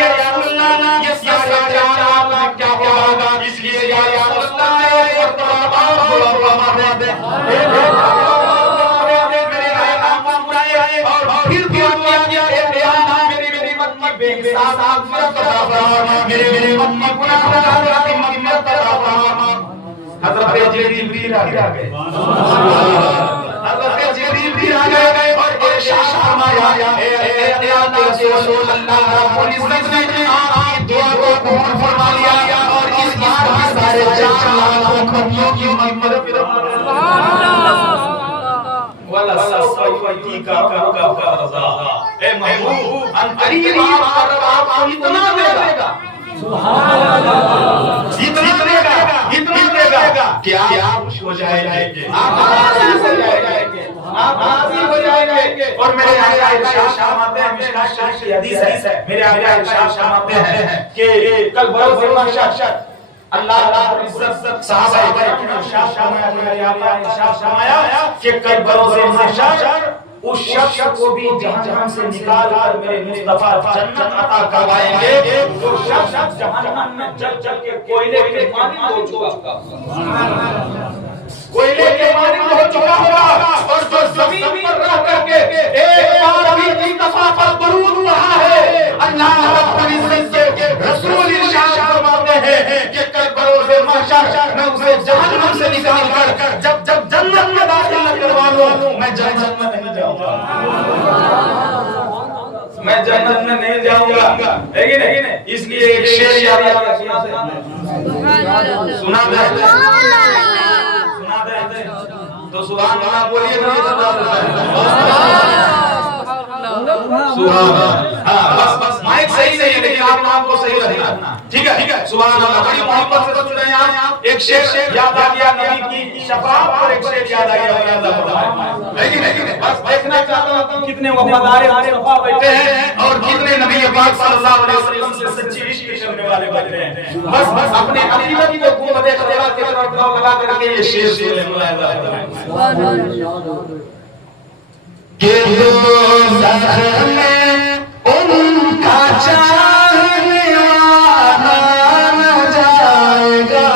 یا رسول اللہ یہ سارے جان آپ کیا ہوگا، اس لیے یا رسول اللہ ایک مرتبہ دے میرے آقا مسکرائے اور پھر دعا کیا اے اللہ میری امت بے حساب مغفرت عطا فرما، میرے امت کی گناہگار کی مغفرت عطا فرما۔ حضرت جبریل آ گئے، حضرت جبریل آ گئے اور ارشاد فرمایا اے اللہ کے رسول اللہ رب العزت نے آپ کی دعا کو قبول فرما لیا اور اس بار سارے جان امتیوں کی مغفرت سبحان اللہ ولا سوف يعطيك ربك فترضى۔ اے محبوب ان قریب آپ کو اتنا دے گا، سبحان اللہ اتنا دے گا کہ آپ خوش ہو جائیں گے، آپ راضی ہو جائیں گے، آپ راضی ہو جائیں گے۔ اور میرے آقا ارشاد فرماتے ہیں، مشکوٰۃ شریف کی حدیث ہے، میرے آقا ارشاد فرماتے ہیں کہ کل بروز محشر اللہ رب العزت صحابہ کرام نے ارشاد فرمایا، میرے آقا ارشاد فرمایا کہ کل بروز محشر اس شخص کو بھی جہنم سے نکال کر میرے مصطفیٰ جنت عطا کروائیں گے جو شخص جہنم میں جل جل کے کوئلے کے مانند ہو چکا ہوگا، کوئلے کے مانند ہو چکا ہوگا، اور جو زمین پر رہ کر کے ایک بار بھی مصطفیٰ پر درود پڑھا ہے، اللہ رب العزت کے رسول ارشاد فرماتے ہیں کہ کل بروز محشر میں اسے جہنم سے نکال کر جب جنت میں داخل کروا لوں، میں جنت میں نہیں جاؤں گا، میں جنت میں نہیں جاؤں گا، لیکن اس لیے ایک شعر یاد آیا، سنا دے تو سبحان اللہ بولیے مجھے سبحان اللہ، بس مائک صحیح نہیں ہے لیکن آپ نام کو صحیح رکھنا، ٹھیک ہے، سبحان اللہ، بڑی محبت سے سن رہے ہیں آپ۔ ایک شعر یاد آ گیا نبی کی شفاعت پر، ایک شعر یاد آ گیا اللہ تعالیٰ، لیکن بس دیکھنا چاہتا ہوں کتنے وفادار مصطفیٰ بیٹھے ہیں اور کتنے نبی پاک صلی اللہ علیہ وسلم سے سچی عشق کرنے والے بیٹھے ہیں، بس اپنے عقیدت کو قوت اختیار کی طرف لگا کر کے یہ شعر سن ملاحظہ کہ دوزخ میں ان کا چاہنے والا نہ جائے گا،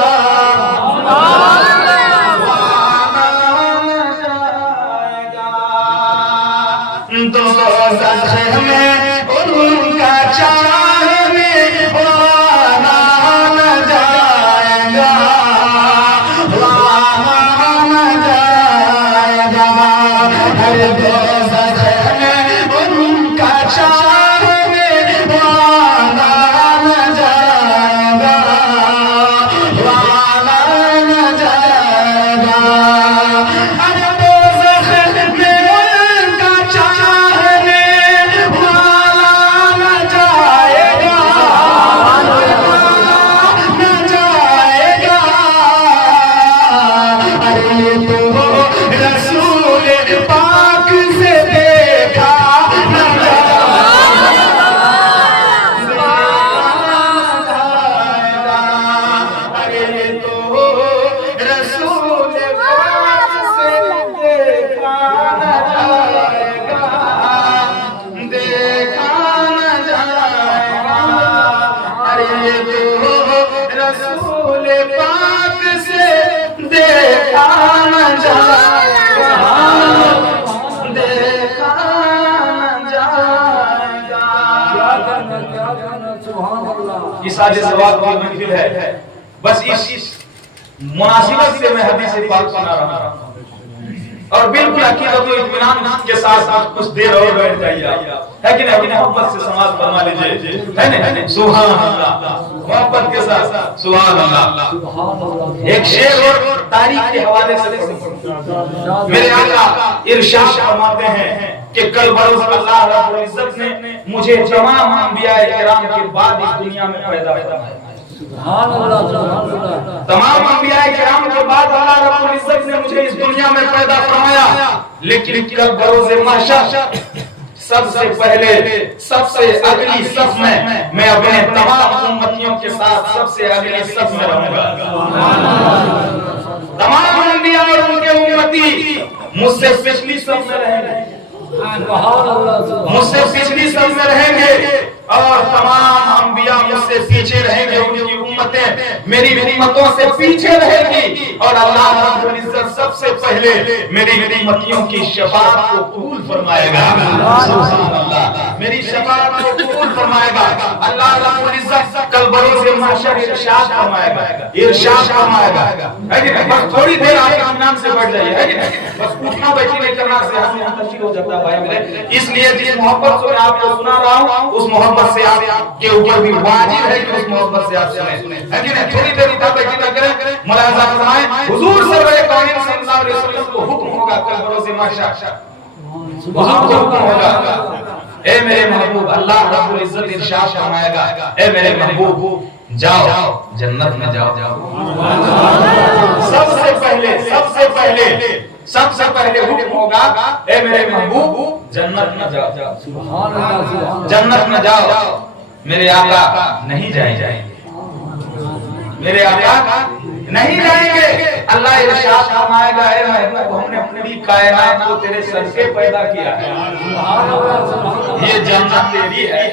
دوزخ میں ان کا چاہنے والا نہ جائے گا، وہاں نہ جائے گا، ہر دوزخ میں ان کا چاہنے والا نہ جائے گا، والا نہ جائے گا، ہر دوزخ میں ان کا چاہنے والا نہ جائے گا، نہ جائے گا، ارے تو رسول پاک سے دیکھا نہ جائے گا، ارے تو رسول پاک سے دیکھا نہ جائے گا، دیکھا نہ جائے گا، ارے تو رسول پاک سے دیکھا نہ جائے گا، دیکھا نہ جائے گا۔ اس آج سوال کی محفل ہے، بس اس مناسبت سے میں حدیث پاک سنا رہا ہوں اور بالکل عقیدت و اطمینان کے ساتھ کچھ دیر اور بیٹھ جائیے، ہے کہ نہیں؟ محبت سے سماعت فرما لیجیے، ہے نا؟ سبحان اللہ، محبت کے ساتھ سبحان اللہ۔ ایک شعر اور تاریخ کے حوالے سے میرے آقا ارشاد فرماتے ہیں کہ کل بروز اللہ رب العزت نے مجھے تمام انبیاء کرام کے بعد اس دنیا میں پیدا فرمایا، تمام انبیاء کرام کے بعد اللہ رب العزت نے مجھے اس دنیا میں پیدا فرمایا، لیکن کل بروز محشر سب سے پہلے سب سے اگلی صف میں اپنے تمام امتیوں کے ساتھ سب سے اگلی صف میں رہوں گا، تمام انبیاء اور ان کے امتی مجھ سے پچھلی صف میں رہیں گے، مجھ سے پچھلی صف میں رہیں گے، اور تمام میری امتوں سے پیچھے رہے گی اور اللہ رب العزت سب سے پہلے میری امتیوں کی شفاعت کو قبول فرمائے گا. سبحان اللہ. میری شفاعت کو قبول فرمائے گا. اللہ رب العزت کل بروز محشر ارشاد فرمائے گا. ارشاد فرمائے گا. ہے کہ نہیں؟ بس تھوڑی دیر آپ اطمینان سے بیٹھ جائیے. ہے کہ نہیں؟ بس اٹھنا بیٹھی نہیں کرنا سے ہم یہاں تشریح ہو جاتا ہے بھائی میرے. اس لیے جس محبت سے میں آپ کو سنا رہا ہوں اس محبت سے آپ کے اوپر بھی واجب ہے کہ اس محبت سے آپ سنیں. ہے کہ نہیں؟ تھوڑی دیر اٹھا بیٹھی نہ کریں. ملاحظہ فرمائیں حضور سرور کائنات صلی اللہ علیہ وسلم کو حکم ہوگا کل بروز محشر. حضور کو حکم ہوگا اے میرے محبوب اللہ رب العزت ارشاد فرمائے گا اے میرے محبوب جاؤ جنت میں جاؤ. سب سے پہلے حکم ہوگا اے میرے محبوب جنت میں جاؤ. جنت میں جاؤ. میرے آقا نہیں جائیں گے. میرے آقا نہیں جائیں گے. اللہ ارشاد فرمائے گا اے محبوب ہم نے پوری کائنات کو تیرے صدقے پیدا کیا ہے. یہ جنت تیری ہے.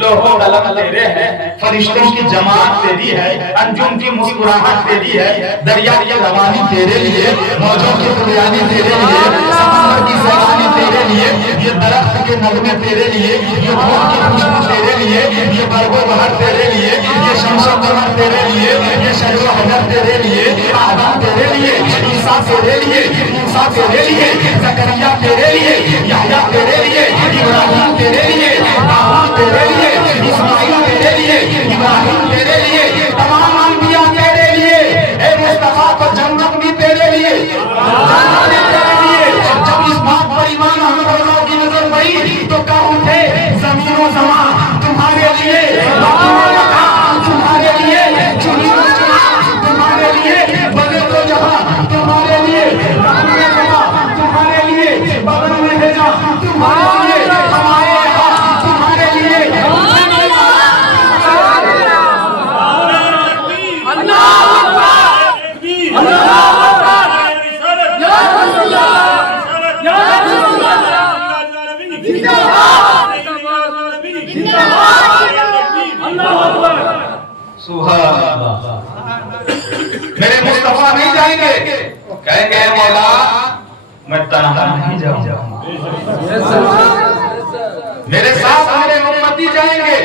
لوح و قلم تیرے ہیں. فرشتوں کی جماعت تیری ہے. انجم کی مسکراہٹ تیری ہے. دریا کی روانی تیرے لیے. موجوں کی طریانی تیرے لیے. سمندر کی سیرانی تیرے لیے. یہ درخت کے نغمے تیرے لیے. یہ پھول کی خوشبو تیرے لیے. یہ برگ و بہار تیرے لیے. یہ شمس و قمر تیرے لیے. یہ شجر و حجر تیرے لیے. آدم تیرے لیے. عیسیٰ تیرے لیے. موسیٰ تیرے لیے. زکریا تیرے لیے. یحییٰ تیرے لیے. ابراہیم تیرے لیے. داؤد تیرے لیے. اسماعیل تیرے لیے. ابراہیم تیرے لیے. تمام انبیاء تیرے لیے. اے مصطفیٰ کو جنت بھی تیرے لیے. جنت بھی تیرے لیے. جب اس بات پر ایمان ہم لوگوں کی نظر پڑی تو کہا اٹھے زمین و زمان تمہارے لیے. تمہارے لیے. تمہارے لیے. بنے تو جہاں تمہارے لیے. تمہارے لیے. بغل میں بھیجا تمہارے لیے. ہمارے ہاں تمہارے لیے. سبحان اللہ. میرے مصطفیٰ نہیں جائیں گے. کہیں گے مولا میں تنہا نہیں جاؤں گا. میرے ساتھ میرے امتی جائیں گے.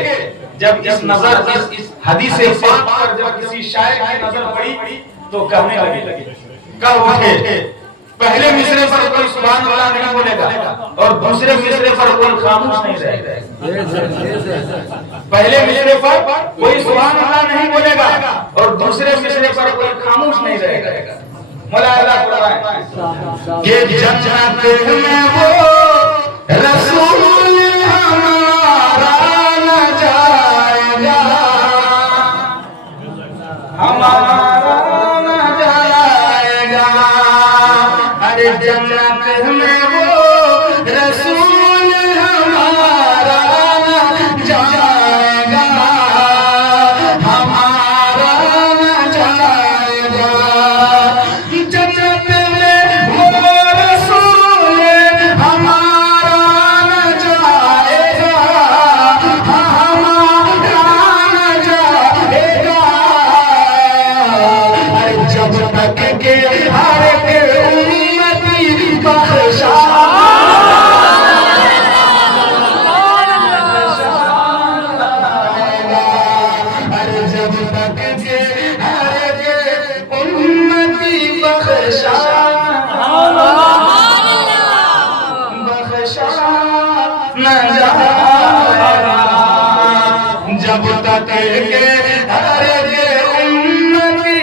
جب اس نظر اس حدیث پاک پر جب کسی شاعر کی نظر پڑی تو کہنے لگے کب اٹھے. پہلے مصرے پر کوئی سبحان اللہ نہیں بولے گا اور دوسرے مصرے پر کوئی خاموش نہیں رہے گا. پہلے مصرے پر کوئی سبحان اللہ نہیں بولے گا اور دوسرے مصرے پر کوئی خاموش نہیں رہے گا. ملاحظہ فرمائیں کہ جنت میں وہ رسول ہمارا نہ جائے گا. ہمارا نہ جائے گا. ارے جنت میں وہ رسول ہمارا نہ جائے گا. ہمارا نہ جائے گا. جنت میں وہ رسول ہمارا نہ جائے گا. ہمارا نہ جائے گا. جب تک کہ ہر امتی بخشا جب تک کہ ہر امتی بخشا نہ جائے گا. جب تک کہ ہر امتی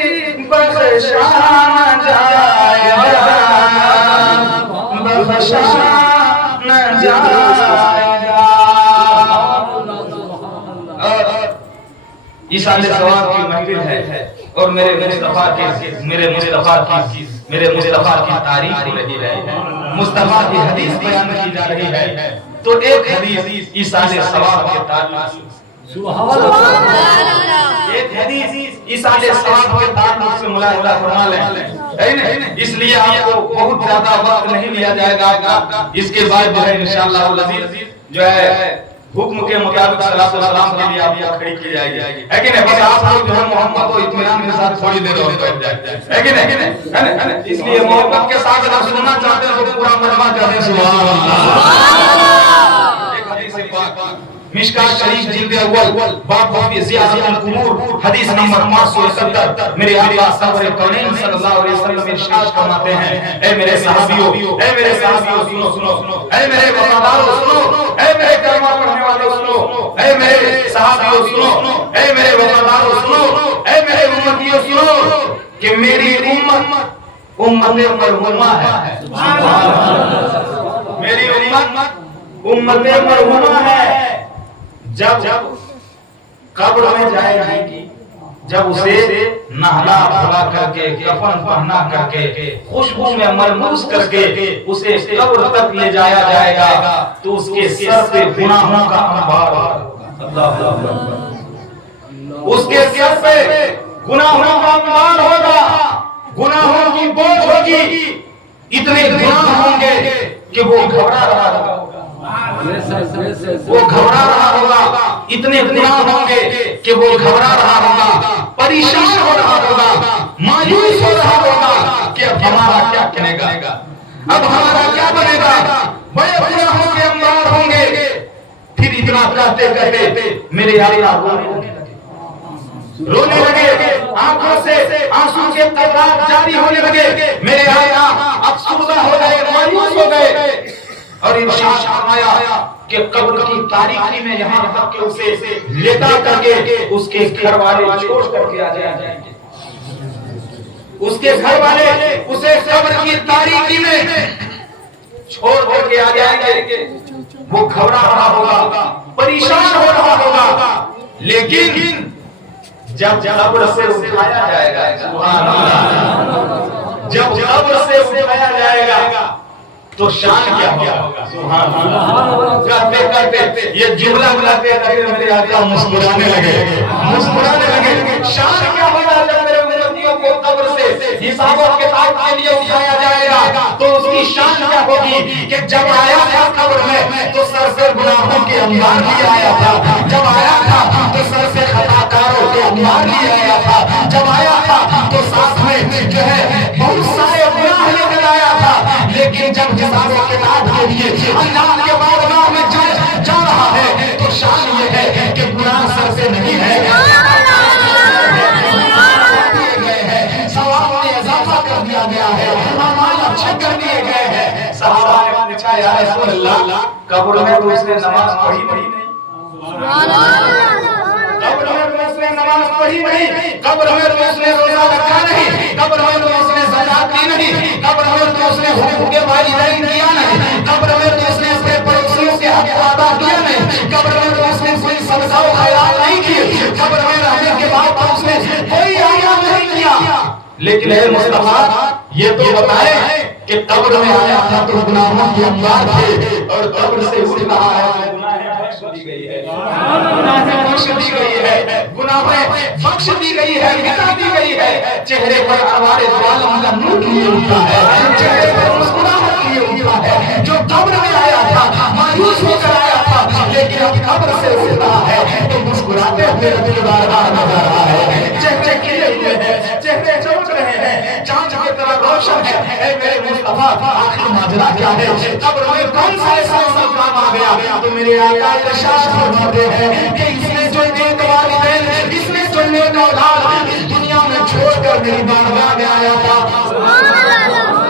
بخشا نہ جائے گا. بخشا نہ جائے گا. ایصال ثواب کی محفل ہے اور میرے مصطفیٰ کی تعریف ہو رہی ہے. مصطفیٰ کی حدیث بیان کی جا رہی ہے. تو ایک حدیث ایصال ثواب کے تعلق سبحان اللہ. ایک حدیث ایصال ثواب کے تعلق سے ملاحظہ فرما لیں. اس لیے آپ کو بہت زیادہ وقت نہیں لیا جائے گا. اس کے بعد جو ہے انشاءاللہ العزیز جو ہے حکم کے مطابق صلاۃ و سلام کے لیے آپ کو کھڑی کی جائے گی، ہے کہ نہیں؟ بس آپ لوگ جو ہے محمد کو اطمینان کے ساتھ تھوڑی دیر اور بیٹھ جائے، ہے کہ نہیں؟ اس لیے محبت کے ساتھ اگر سننا چاہتے ہیں تو پورا مجمع کہتے ہیں سبحان اللہ۔ ایک حدیث پاک مشکات شریف جلد اول باب زیارت القبور حدیث نمبر 571، میرے آقا سرور کونین صلی اللہ علیہ وسلم ارشاد فرماتے ہیں، اے میرے صحابیوں، اے میرے صحابیوں سنو سنو، اے میرے وفاداروں سنو، اے میرے کلمہ پڑھنے والوں سنو، اے میرے صحابیوں سنو، اے میرے وفاداروں سنو، اے میرے امتیوں سنو کہ میری امت مرحومہ ہے، میری امت مرحومہ ہے۔ جب قبر میں جائے گی، جب اسے نہلا دھلا کر کے کفن پہنا کر کے خوشبو میں ملموس کر کے اسے قبر تک لے جایا جائے گا تو اس کے سر پہ گناہوں کا انبار ہوگا، اس کے سر پہ گناہوں کا انبار ہوگا، گناہوں کی بوجھ ہوگی، اتنے گناہ ہوں گے کہ وہ گھبرا رہا ہوگا، وہ گھبرا رہا ہوگا، اتنے گناہ ہوں گے کہ وہ گھبرا رہا ہوگا، پریشان ہو رہا ہوگا، مایوس ہو رہا ہوگا کہ اب ہمارا کیا بنے گا، اب ہمارا کیا بنے گا، بڑے گناہوں کے انبار ہوں گے۔ پھر اتنا کہتے کہتے میرے آقا رونے لگے، آنکھوں سے آنسو کے قطرات جاری ہونے لگے، میرے آقا افسردہ ہو گئے، مایوس ہو گئے، اور ارشاد فرمایا کہ قبر کی تاریکی میں یہاں تک کہ اسے لیٹا کر کے اس کے گھر والے چھوڑ کر کے آ جائیں گے، اس کے گھر والے اسے قبر کی تاریکی میں چھوڑ کر کے آ جائیں گے، وہ گھبرا رہا ہوگا، پریشان ہو رہا ہوگا، لیکن جب قبر سے اٹھایا جائے گا، سبحان اللہ، جب قبر سے اٹھایا جائے گا تو شان کیا ہوگا، سبحان اللہ، کہتے کہتے یہ جملہ بلاتے ہیں، میرے آقا مسکرانے لگے، شان کیا ہوگا جب میرے امتیوں کو قبر سے حساب و کتاب کے لیے اٹھایا جائے گا تو اس کی شان کیا ہوگی کہ جب آیا تھا قبر میں تو سر سے گناہوں کے انبار بھی آیا تھا، جب آیا تھا تو سر سے خطاکاروں کے انبار بھی آیا تھا، جب آیا تھا تو ساتھ میں جو ہے بہت سارے گناہ لے کر آیا تھا، لیکن جب حساب و کتاب کے لیے اللہ کے بارگاہ میں جا رہا ہے تو شان یہ ہے کہ گناہ سر سے نہیں ہے، ثواب میں اضافہ کر دیا گیا ہے، اعمال اچھے کر دیے گئے ہیں۔ صحابہ نے پوچھا یا رسول اللہ قبر میں تو اس نے نماز پڑھی نہیں، قبر میں تو اس نے نماز پڑھی نہیں، قبر میں تو اس نے روزہ رکھا نہیں، قبر میں تو اس نے زکات دی نہیں، قبر میں تو اس نے حقوق والدین دیا نہیں، قبر میں تو اس نے اپنے پڑوسیوں کے حق ادا کیا نہیں، قبر میں تو اس نے کوئی صدقہ و خیرات نہیں کی، قبر میں رہنے کے بعد تو اس نے کوئی آیا نہیں کیا، لیکن اے مصطفیٰ یہ تو بتائیں کہ قبر میں آیا تھا تو گناہوں کے انبار تھے اور قبر سے اٹھ رہا ہے، گناہیں بخش دی گئی ہے، گناہیں بخش دی گئی ہے، مٹا دی گئی ہے، چہرے پر انوار عالم کا نور لیے اٹھا ہے، چہرے پر مسکراہٹ لیے اٹھا ہے، جو قبر میں آیا تھا مایوس ہو کر آیا تھا لیکن اب قبر سے اٹھ رہا ہے تو مسکراتے ہوئے رب کے بارگاہ میں آ رہا ہے، چہرے کھلے ہوئے ہیں، چہرے چمک رہے ہیں، چاند کی طرح روشن ہے۔ اے میرے مصطفیٰ آخر ماجرا کیا ہے، قبر میں کون سا ایسا کام آ گیا تو میرے آقا ارشاد فرماتے ہیں کہ اس نے جو نیک والدین، اس نے جو نیک اولاد اس دنیا میں چھوڑ کر میری بارگاہ میں آیا تھا،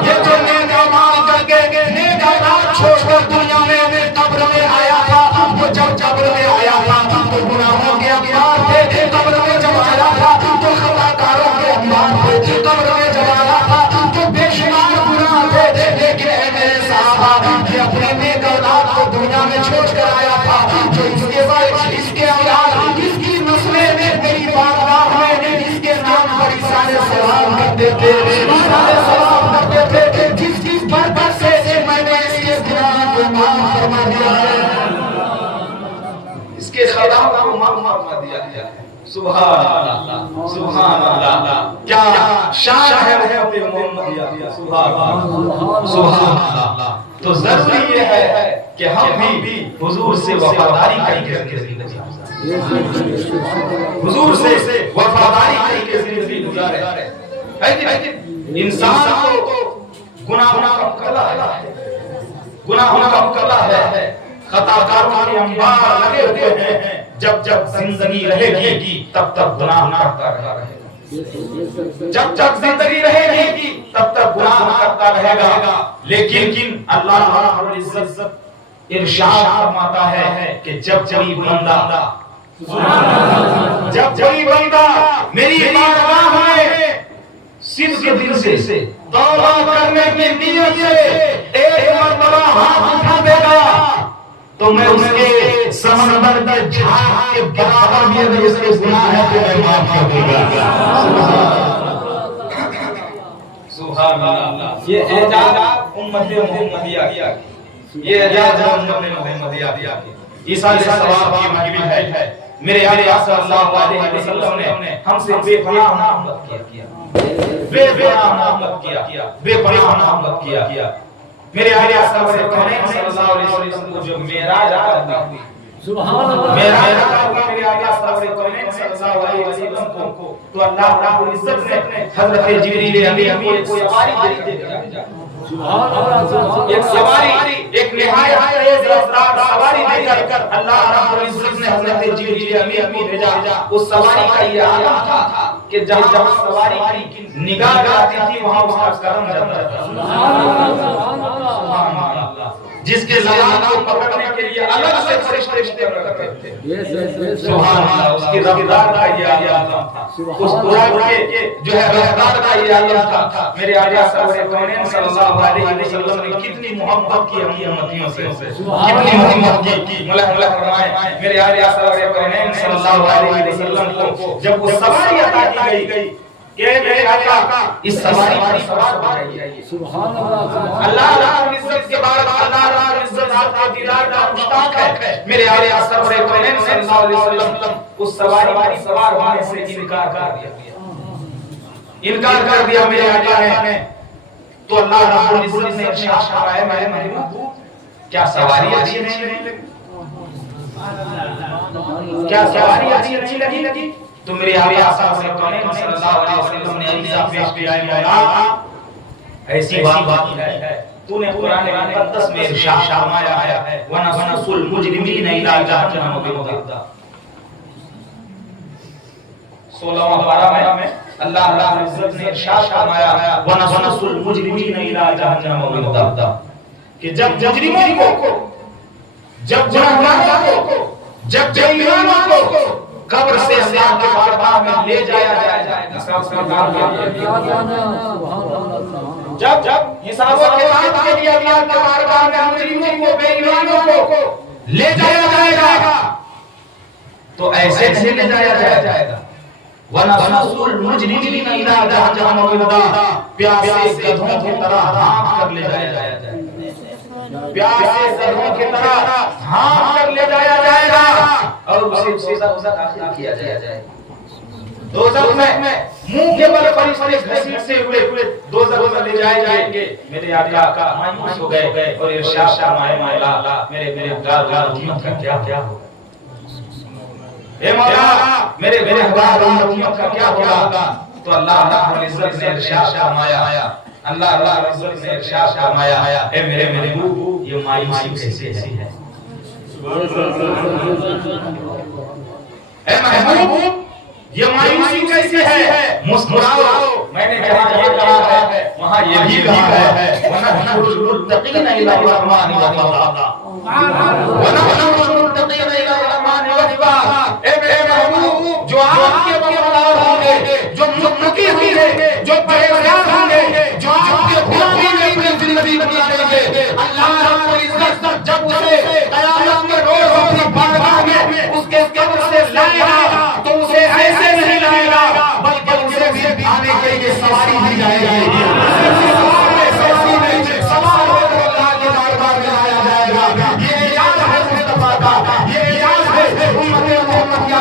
یہ جو نیک اعمال کر کے نیک اولاد چھوڑ کر دنیا میں قبر میں آیا تھا، وہ جب قبر میں آیا تھا تو گناہوں کے انبار تھے، قبر میں جب آیا تھا تو خطاکاروں کے انبار تھے، قبر میں جب آیا تھا تو بے شمار گناہ تھے، لیکن اے میرے صحابہ یہ اپنے نیک اولاد کو دنیا میں چھوڑ کر آیا تھا، جو اس کے بعد اس کے اولاد اس کی نسلیں میری بارگاہ میں اس کے نام پر اشارے سلام کرتے تھے، اشارے سلام کرتے تھے، جس برکت سے میں نے اس کے گناہ کو معاف فرما دیا ہے، اس کے خطاؤں کو معاف فرما دیا ہے، سبحان اللہ سبحان اللہ، کیا شان ہے محمدیہ، سبحان اللہ سبحان اللہ۔ تو ضروری یہ ہے کہ ہم بھی حضور سے وفاداری کر کے زندگی حضور سے وفاداری کر کے زندگی گزارے. انسان کو گناہ کا مقابلہ ہے, گناہ کا مقابلہ ہے, خطا کاروں کے انبار لگے ہوئے ہیں. جب جب زندگی رہے گی تب تک گناہ کرتا رہے گا, جب جب زندگی رہے گی تب تک گناہ کرتا رہے گا. لیکن اللہ رب العزت ارشاد فرماتا ہے کہ جب کوئی بندہ میری بارگاہ میں صدق دل سے توبہ کرنے کی نیت سے ایک مرتبہ ہاتھ اٹھا دے گا تو میں اس کے سمندر میں جھاگ کے برابر بھی اگر اس کے گناہ ہے تو میں معاف کر دوں گا. سبحان اللہ. یہ اعجاز امت محمدیہ کی, یہ اعجاز امت محمدیہ کی. ایصال ثواب کی محفل ہے. میرے آقا صلی اللہ علیہ وسلم نے ہم سے بے پناہ محبت کیا, بے پناہ محبت کیا, بے پناہ محبت کیا. میرے آقا صلی اللہ علیہ وسلم کو جو معراج عطا ہوئی, سبحان اللہ, معراج عطا ہوا میرے آقا صلی اللہ علیہ وسلم کو, تو اللہ رب العزت نے حضرت جبریل امین کو سواری دے دیا. سبحان اللہ. ایک سواری, ایک نہایت تیز رفتار سواری دے کر اللہ رب العزت نے حضرت جبریل امین کو بھیجا. اس سواری کا یہ عالم تھا کہ جہاں جہاں سواری کی نگاہ جاتی تھی وہاں اس کا کرم جاتا تھا. سبحان اللہ. جس کے زبان کو پکڑنے کے لیے الگ سے فرشتے رکھتے تھے. سبحان اللہ. اس کی رفتار کا یہ عالم تھا, اس قرآن کے جو ہے رفتار کا یہ عالم تھا. میرے آقا صلی اللہ علیہ وسلم نے کتنی محبت کی اپنی امتیوں سے, کتنی محبت کی. ملک فرمائے میرے آقا صلی اللہ علیہ وسلم کو جب وہ سواری عطا کی گئی کہ میرے آقا اس سواری پر سوار ہو جائیے. سبحان اللہ. اللہ رب العزت کے بارے میں اللہ رب العزت آپ کا دیدار کا مشتاق ہے. میرے آقا صلی اللہ علیہ وسلم اس سواری پر سوار ہونے سے انکار کر دیا میرے آقا نے. تو اللہ رب العزت نے ارشاد فرمایا میرے محبوب کیا سواری اچھی نہیں لگی, کیا سواری اچھی لگی. تو میرے آقا صلی اللہ علیہ وسلم نے عریضہ پیش کیا ہے, مولا ایسی بات ہے تو نے قرآن مقدس میں ارشاد فرمایا ہے وَنَسُوقُ الْمُجْرِمِينَ إِلَىٰ جَهَنَّمَ وِرْدًا. 16واں پارہ میں اللہ رب العزت نے ارشاد فرمایا ہے وَنَسُوقُ الْمُجْرِمِينَ إِلَىٰ جَهَنَّمَ وِرْدًا کہ جب مجرموں کو, جب گنہگاروں کو, جب بےایمانوں کو قبر سے اللہ کے بارگاہ میں لے جایا جائے گا. جب حساب و کتاب کے لیے اللہ کے بارگاہ میں مجرموں کو, بے ایمانوں کو لے جایا جائے گا تو ایسے نہیں لے جایا جائے گا. وَنَسُوقُ الْمُجْرِمِينَ إِلَىٰ جَهَنَّمَ وِرْدًا. پیاسے گدھوں کی طرح ہانپ کر لے جایا جائے گا, پیاسے گدھوں کی طرح ہانپ کر لے جایا جائے گا اور اسے دوزخ داخل کیا جائے گا. دوزخ میں منہ کے بل فرشتے گھسیٹتے ہوئے دوزخ میں لے جائے جائیں گے. میرے آقا مایوس ہو گئے اور ارشاد فرمایا مولا میرے گنہگار امت کا کیا ہوگا, اے مولا میرے گنہگار امت کا کیا ہوگا. تو اللہ رب العزت نے ارشاد فرمایا, اللہ رب العزت نے ارشاد فرمایا اے میرے محبوب یہ مایوسی کیسے ہے. اے محبوب یہ مایوسی کیسے ہے, مسکراؤ. میں نے جہاں یہ کہا ہے وہاں یہ بھی کہا ہے وَنَحْشُرُ الْمُتَّقِينَ إِلَى الرَّحْمَٰنِ وَفْدًا. وَنَحْشُرُ الْمُتَّقِينَ إِلَى الرَّحْمَٰنِ وَفْدًا. اے محبوب جو آپ کے وفادار ہوں گے, جو متقی ہوں گے, جو پرہیزگار ہوں گے, جو آپ کے غلامی میں اپنی زندگی گزاریں گے, اللہ رب العزت جب اسے قیامت کے روز اپنی بارگاہ میں اس کے قبر سے لائے گا تو اسے ایسے نہیں لائے گا بلکہ اسے بھی آنے کے لیے سواری دی جائے گی. سوار ہو کر اللہ کے دربار میں لایا جائے گا. یہ اعزاز ہے مصطفیٰ کا, یہ اعزاز ہے امت محمدیہ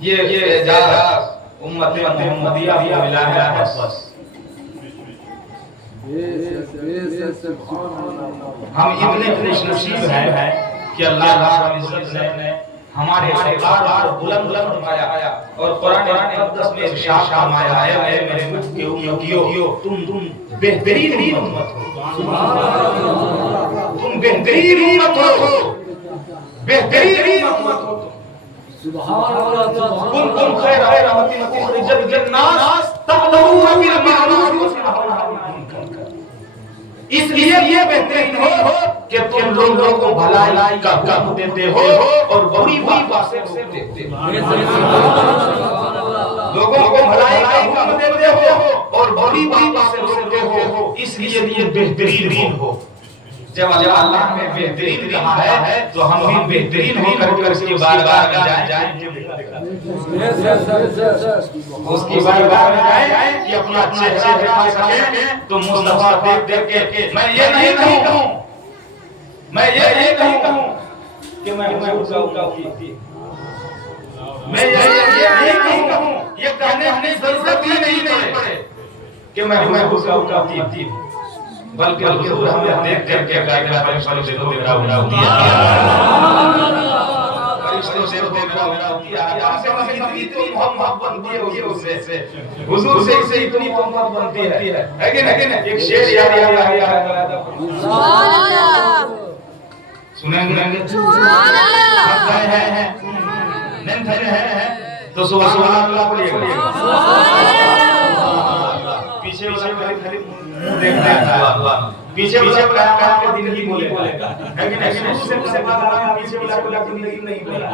یہ اعزاز امت محمدیہ کو ملا ہے بس. ہم اتنے خوش نصیب ہیں کہ اللہ رب العزت نے ہمارے سرکار کو بلند فرمایا اور قرآن مقدس میں ارشاد فرمایا ہے اے میرے ملک کے امتیوں تم بہترین امت ہو. تم بہترین امت ہو. بہترین امت ہو. سبحان اللہ. کنتم خیر امة اخرجت للناس تأمرون بالمعروف وتنهون عن المنکر. اس لیے یہ بہترین ہو کہ تم لوگوں کو بھلائی کا حکم دیتے ہو اور بری باتیں سے دیتے ہو. لوگوں کو بھلائی کا حکم دیتے ہو اور بری باتیں سے روکتے ہو. اس لیے یہ بہترین ہو. جب اللہ نے بہترین کہا ہے تو ہم بھی بہترین ہو کر اس کی بارگاہ میں جائیں گے. اس کی بارگاہ میں جائیں کہ اپنا اچھے دکھا سکیں. تو مصطفیٰ دیکھ کے میں یہ نہیں کہوں میں یہ نہیں کہوں کہ میں اس کا کی میں یہ نہیں کہوں یہ کہنے کی ضرورت ہی نہیں پڑے کہ میں اس کا کی بلکہ حضور ہمیں دیکھ کر کے کہا فرشتوں سے تو میرا بنا دیا. فرشتوں سے تو میرا بنا دیا. اتنی محبت بنتی ہے اس سے. حضور سے اتنی محبت بنتی ہے. لیکن ایک شعر یاد آیا تھا. سبحان اللہ. سنیں گے سبحان اللہ. ہیں نہیں ہیں تو سبحان اللہ بولیے. سبحان اللہ. پیچھے والا دیکھتا ہے پیچھے والا کے دن ہی بولے گا. لیکن اس سے بات پیچھے والا کو زندگی نہیں بولا.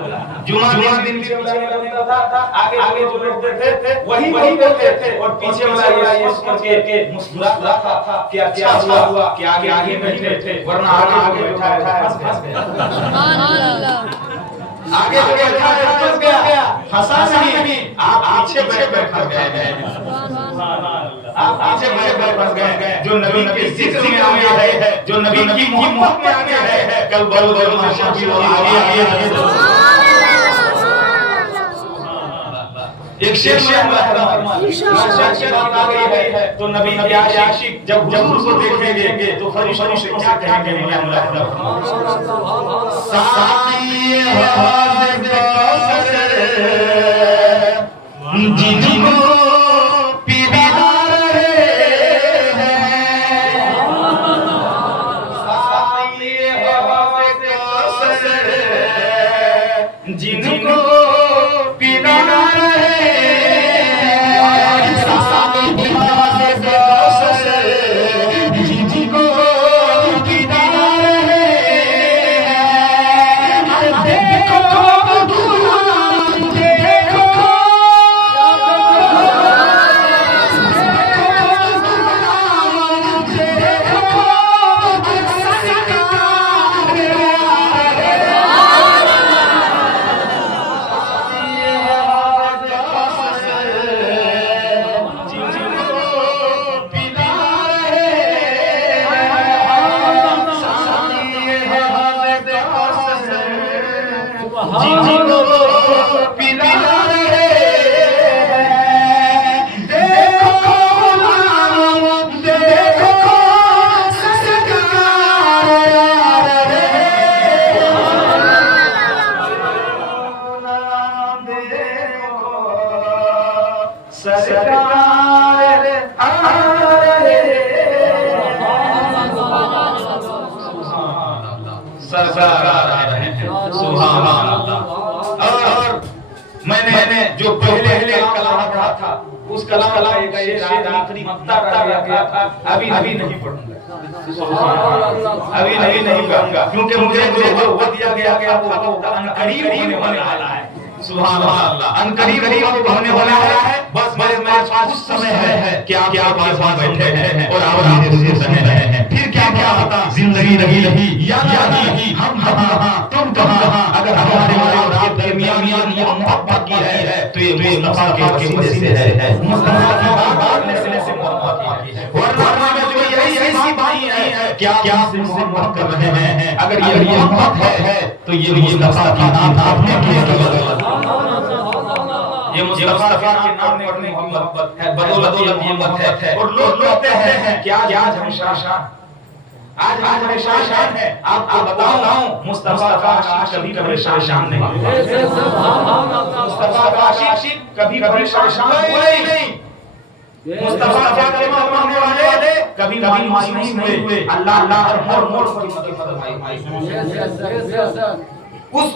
جمعہ دن پیچھے والا تھا. آگے جو بیٹھتے تھے وہی بولتے تھے اور پیچھے والا یہ سمجھ کے مسکراتا تھا کہ اچھا ہوا کہ آگے بیٹھے تھے ورنہ آگے بیٹھا ہے پھنس گیا. سبحان اللہ. آگے جو بیٹھا ہے پھنس گیا. ہنسا نہیں آپ پیچھے بیٹھ گئے ہیں. سبحان اللہ. آپ پیچھے بیٹھ گئے. جو نبی کے ذکر میں آگے ہے جو نبی کی محبت میں آگے ہے کل بل ماشاء اللہ. ایک شعر میں اللہ ہے تو نبی کے عاشق جب حضور کو دیکھیں گے تو فرشتوں سے کیا کہیں گے یا اللہ ساقی حوض کوثر جن کو پیدار رہے ہیں. ساقی حوض کوثر جن کو پیدار جو پہلے کلام پڑھا تھا اس کلام کا ایک آخری مقطع رہ گیا تھا. ابھی نہیں پڑھوں گا. ابھی نہیں پڑھوں گا کیونکہ مجھے جو وہ دیا گیا تھا وہ قریب ہونے والا ہے. سبحان اللہ. ان قریب ہونے والا ہے. بس میرے پاس کچھ سمے ہے کہ آپ کے پاس بیٹھے ہیں اور آپ مجھے سن رہے ہیں. پھر کیا ہوتا زندگی رہی یاد ہم کہاں تم کہاں. اگر ہمارے اور آپ کے میاں محبت کی ہے تو یہ مصطفیٰ کی وجہ سے ہے. مصطفیٰ کی بات سے محبت کی ہے. ورنہ میں جو یہی ایسی بات ہے کیا آپ مجھ سے محبت کر رہے ہیں؟ اگر یہ محبت ہے تو یہ مصطفیٰ کی نام پڑھنے کی یہ مصطفیٰ کے نام پڑھنے کی محبت ہے، بدولت یہ محبت ہے۔ اور لوگ کہتے ہیں کہ آج ہم شاشان، آج ہم شاشان ہیں۔ آپ کو بتاؤں مصطفیٰ کا عاشق کبھی کبھی شاشان نہیں، مصطفیٰ کا عاشق کبھی کبھی شاشان ہوئے ہی نہیں، مصطفیٰ کا کلمہ پڑھنے والے کبھی کبھی مایوس نہیں ہوئے۔ اللہ ہر موڑ پر مدد فرمائے۔ اس